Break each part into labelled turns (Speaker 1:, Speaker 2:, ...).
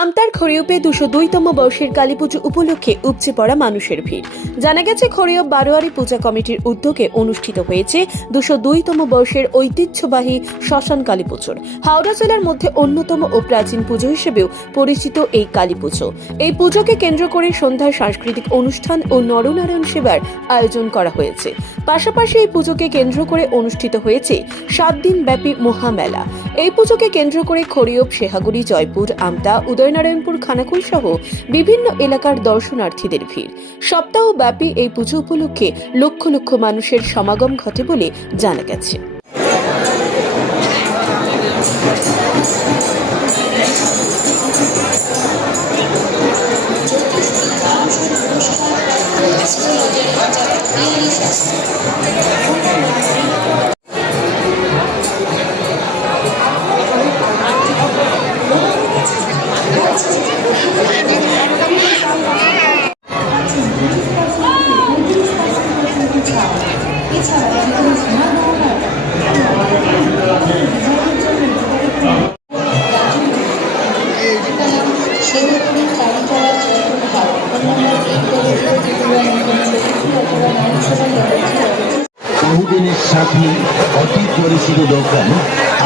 Speaker 1: আমতার খড়িয়পে দুশো দুইতম বর্ষের কালী পুজো উপলক্ষে উপচে পড়া মানুষের ভিড়। জানা গেছে, খড়িয়প বারোয়ারি পূজা কমিটির উদ্যোগে অনুষ্ঠিত হয়েছে দুশো দুইতম বর্ষের ঐতিহ্যবাহী শ্মশান কালী পুজোর। হাওড়া জেলার মধ্যে অন্যতম ও প্রাচীন পুজো হিসেবেও পরিচিত এই কালী পুজো। এই পুজোকে কেন্দ্র করে সন্ধ্যায় সাংস্কৃতিক অনুষ্ঠান ও নরনারায়ণ সেবার আয়োজন করা হয়েছে। পাশাপাশি এই পুজোকে কেন্দ্র করে অনুষ্ঠিত হয়েছে সাত দিন ব্যাপী মহামেলা। এই পুজোকে কেন্দ্র করে খড়িয়প শেহাগুড়ি জয়পুর, আমতা, উদয়নারায়ণপুর, খানাকুল সহ বিভিন্ন এলাকার দর্শনার্থীদের ভিড়। সপ্তাহব্যাপী এই পুজো উপলক্ষে লক্ষ লক্ষ মানুষের সমাগম ঘটে বলে জানা গেছে।
Speaker 2: সেগুলি Kalitala Chaturbhag phone number eight double zero two one seven three অথবা নাইন সেভেন ডবল থ্রি
Speaker 3: বহুদিনের সাথী অতি পরিচিত দোকান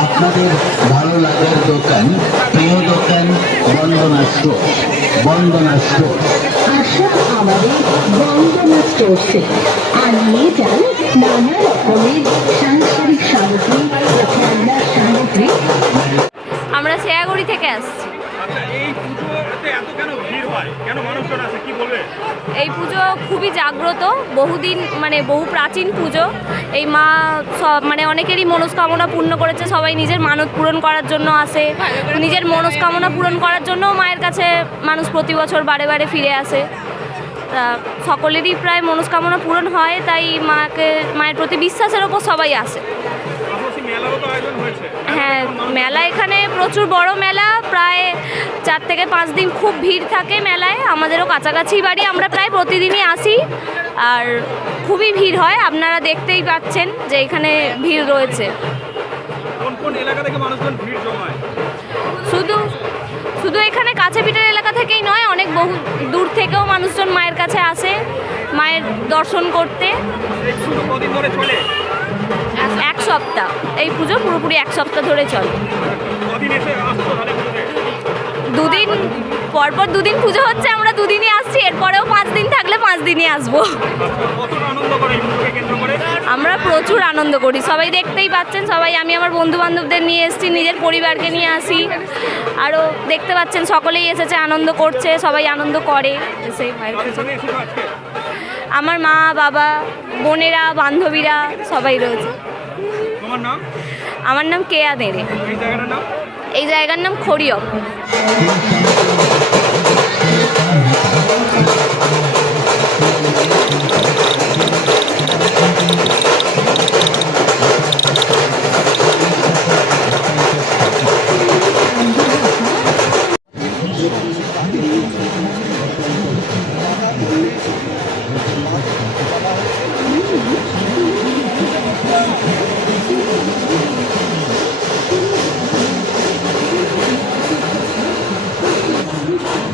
Speaker 3: আপনাদের ভালো লাগার দোকান প্রিয় দোকান বন্দনা স্টোর বন্দনা স্টোর
Speaker 2: আসুন আমাদের বন্দনা স্টোরসে আর নিয়ে যান নানা রকমের সাংসারিক সামগ্রী ও খেলনার সামগ্রী।
Speaker 4: আমরা শেয়াগুড়ি থেকে আসছি।
Speaker 5: এই
Speaker 4: পুজো খুবই জাগ্রত বহুদিন মানে বহু প্রাচীন পুজো। এই মা সব মানে অনেকেরই মনস্কামনা পূর্ণ করেছে সবাই নিজের মানত পূরণ করার জন্য আসে। নিজের মনস্কামনা পূরণ করার জন্য মায়ের কাছে মানুষ প্রতি বছর বারে বারে ফিরে আসে। তা সকলেরই প্রায় মনস্কামনা পূরণ হয় তাই মাকে মায়ের প্রতি বিশ্বাসের ওপর সবাই আসে। হ্যাঁ মেলা এখানে প্রচুর বড় মেলা প্রায় চার থেকে পাঁচ দিন খুব ভিড় থাকে মেলায়। আমাদেরও কাছাকাছি বাড়ি আমরা প্রায় প্রতিদিনই আসি। আর খুবই ভিড় হয় আপনারা দেখতেই পাচ্ছেন যে এখানে ভিড় রয়েছে। শুধু শুধু এখানে কাছে পিঠের এলাকা থেকেই নয় অনেক বহু দূর থেকেও মানুষজন মায়ের কাছে আসে মায়ের দর্শন করতে। এক সপ্তাহ এই পুজো পুরোপুরি এক সপ্তাহ ধরে চলে। পরপর দুদিন পুজো হচ্ছে, আমরা দুদিনই আসছি, এরপরেও পাঁচ দিন থাকলে পাঁচ দিনই আসব। আমরা প্রচুর আনন্দ করি, সবাই দেখতেই পাচ্ছেন, সবাই, আমি আমার বন্ধু বান্ধবদের নিয়ে এসেছি, নিজের পরিবারকে নিয়ে আসি। আরও দেখতে পাচ্ছেন, সকলেই এসেছে, আনন্দ করছে, সবাই আনন্দ করে। আমার মা, বাবা, বোনেরা, বান্ধবীরা, সবাই রয়েছে। আমার নাম কেয়া দেরে।
Speaker 5: এই জায়গার নাম
Speaker 4: এই なるほ
Speaker 6: ど。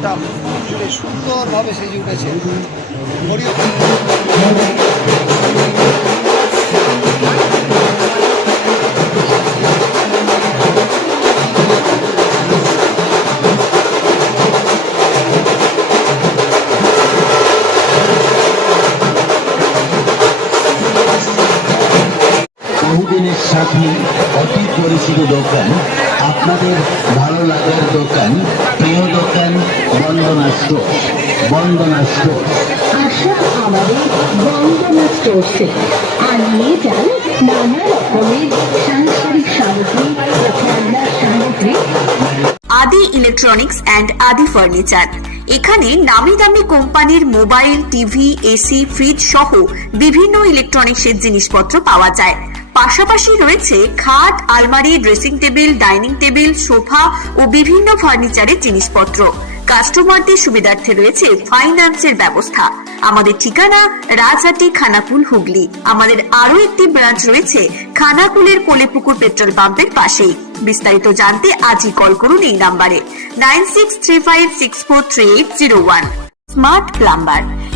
Speaker 6: নাম জুড়ে সুন্দরভাবে সেজে উঠেছে।
Speaker 3: সাথী অতি পরিচিত দোকান আপনাদের ভালো লাগার দোকান প্রিয় দোকান বন্দনা স্টোর বন্দনা স্টোর
Speaker 2: আসুন আমাদের বন্দনা স্টোরসে আর নিয়ে যান নানা রকমের সাংসারিক সামগ্রী খেলনার সামগ্রী।
Speaker 7: আদি ইলেকট্রনিক্স অ্যান্ড আদি ফার্নিচার এখানে নামি দামি কোম্পানির মোবাইল টিভি এসি ফ্রিজ সহ বিভিন্ন ইলেকট্রনিক্সের জিনিসপত্র পাওয়া যায়। পাশাপাশি রয়েছে খাট, আলমারি, dressing table, dining table, sofa ও বিভিন্ন ফার্নিচারের জিনিসপত্র। কাস্টমারদের সুবিধার্থে রয়েছে ফাইন্যান্সের ব্যবস্থা। আমাদের ঠিকানা রাজহাটি খানাকুল হুগলি। আমাদের আরও একটি ব্রাঞ্চ রয়েছে খানাকুলের কোলেপুকুর পেট্রোল পাম্পের পাশেই। বিস্তারিত জানতে আজই কল করুন এই নাম্বারে। Nine six three five six four three eight zero one. Smart plumber.